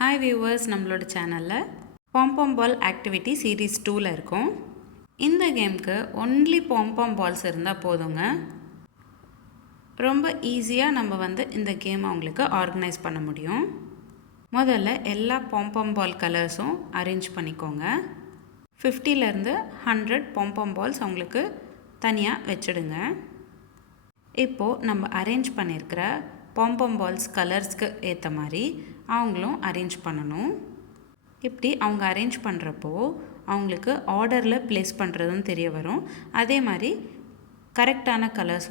Hi viewers, நம்மளோட சேனலில் பாம்பம் பால் activity series 2ல் இருக்கும். இந்த கேமுக்கு ஒன்லி பாம்பம் பால்ஸ் இருந்தால் போதுங்க. ரொம்ப ஈஸியாக நம்ம இந்த கேம் அவங்களுக்கு ஆர்கனைஸ் பண்ண முடியும். முதல்ல எல்லா பாம்பம் பால் கலர்ஸும் அரேஞ்ச் பண்ணிக்கோங்க. 50லேருந்து 100 பாம்பம் பால்ஸ் அவங்களுக்கு தனியாக வச்சுடுங்க. இப்போது நம்ம அரேஞ்ச் பண்ணியிருக்கிற பாம்பம் பால்ஸ் கலர்ஸ்க்கு ஏற்ற மாதிரி அவங்களும் அரேஞ்ச் பண்ணணும். இப்படி அவங்க அரேஞ்ச் பண்ணுறப்போ அவங்களுக்கு ஆர்டரில் ப்ளேஸ் பண்ணுறதுன்னு தெரிய வரும். அதே மாதிரி கரெக்டான கலர்ஸ்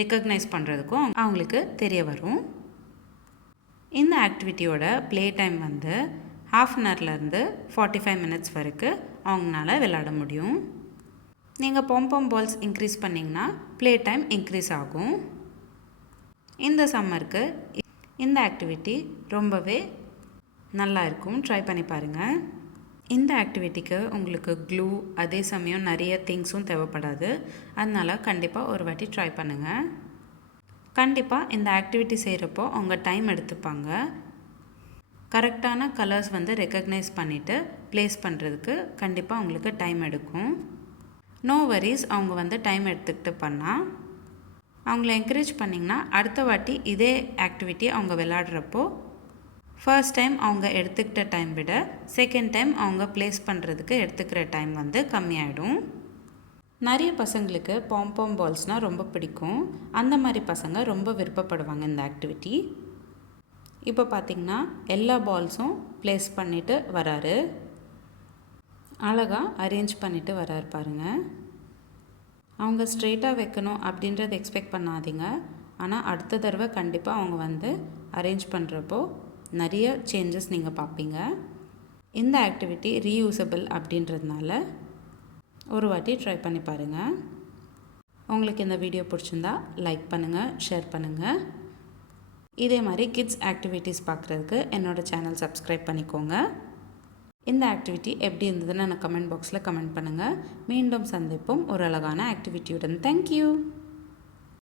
ரெக்கக்னைஸ் பண்ணுறதுக்கும் அவங்களுக்கு தெரிய வரும். இந்த ஆக்டிவிட்டியோட ப்ளே டைம் ½ அன் ஹவர்லேருந்து 45 மினிட்ஸ் வரைக்கும் அவங்களால விளையாட முடியும். நீங்கள் பாம்பம் பால்ஸ் இன்க்ரீஸ் பண்ணிங்கன்னா ப்ளே டைம் இன்க்ரீஸ் ஆகும். இந்த சம்மருக்கு இந்த ஆக்டிவிட்டி ரொம்பவே நல்லா இருக்கும். ட்ரை பண்ணி பாருங்கள். இந்த ஆக்டிவிட்டிக்கு உங்களுக்கு க்ளூ அதே சமயம் நிறைய திங்ஸும் தேவைப்படாது. அதனால் கண்டிப்பாக ஒரு வாட்டி ட்ரை பண்ணுங்கள். கண்டிப்பாக இந்த ஆக்டிவிட்டி செய்கிறப்போ அவங்க டைம் எடுத்துப்பாங்க. கரெக்டான கலர்ஸ் ரெக்கக்னைஸ் பண்ணிவிட்டு ப்ளேஸ் பண்ணுறதுக்கு கண்டிப்பாக அவங்களுக்கு டைம் எடுக்கும். நோ வரிஸ், அவங்க டைம் எடுத்துக்கிட்டு பண்ணால் அவங்கள என்கரேஜ் பண்ணிங்கன்னா அடுத்த வாட்டி இதே ஆக்டிவிட்டி அவங்க விளையாடுறப்போ ஃபர்ஸ்ட் டைம் அவங்க எடுத்துக்கிட்ட டைம் விட செகண்ட் டைம் அவங்க ப்ளேஸ் பண்ணுறதுக்கு எடுத்துக்கிற டைம் கம்மியாயிடும். நிறைய பசங்களுக்கு பாம்பம் பால்ஸ்னால் ரொம்ப பிடிக்கும். அந்த மாதிரி பசங்க ரொம்ப விருப்பப்படுவாங்க இந்த ஆக்டிவிட்டி. இப்போ பார்த்திங்கன்னா எல்லா பால்ஸும் ப்ளேஸ் பண்ணிவிட்டு வராரு. அழகாக அரேஞ்ச் பண்ணிவிட்டு வராரு பாருங்கள். அவங்க ஸ்ட்ரெயிட்டாக வைக்கணும் அப்படின்றத எக்ஸ்பெக்ட் பண்ணாதீங்க. ஆனால் அடுத்த தடவை கண்டிப்பாக அவங்க அரேஞ்ச் பண்ணுறப்போ நிறைய சேஞ்சஸ் நீங்கள் பார்ப்பீங்க. இந்த ஆக்டிவிட்டி ரீயூசபிள் அப்படின்றதுனால ஒரு வாட்டி ட்ரை பண்ணி பாருங்கள். உங்களுக்கு இந்த வீடியோ பிடிச்சிருந்தா லைக் பண்ணுங்கள், ஷேர் பண்ணுங்கள். இதே மாதிரி கிட்ஸ் ஆக்டிவிட்டீஸ் பார்க்குறதுக்கு என்னோடய சேனல் சப்ஸ்கிரைப் பண்ணிக்கோங்க. இந்த ஆக்டிவிட்டி எப்படி இருந்ததுன்னு எனக்கு கமெண்ட் பாக்ஸில் கமெண்ட் பண்ணுங்கள். மீண்டும் சந்திப்போம் ஒரு அழகான ஆக்டிவிட்டியுடன். தேங்க்யூ.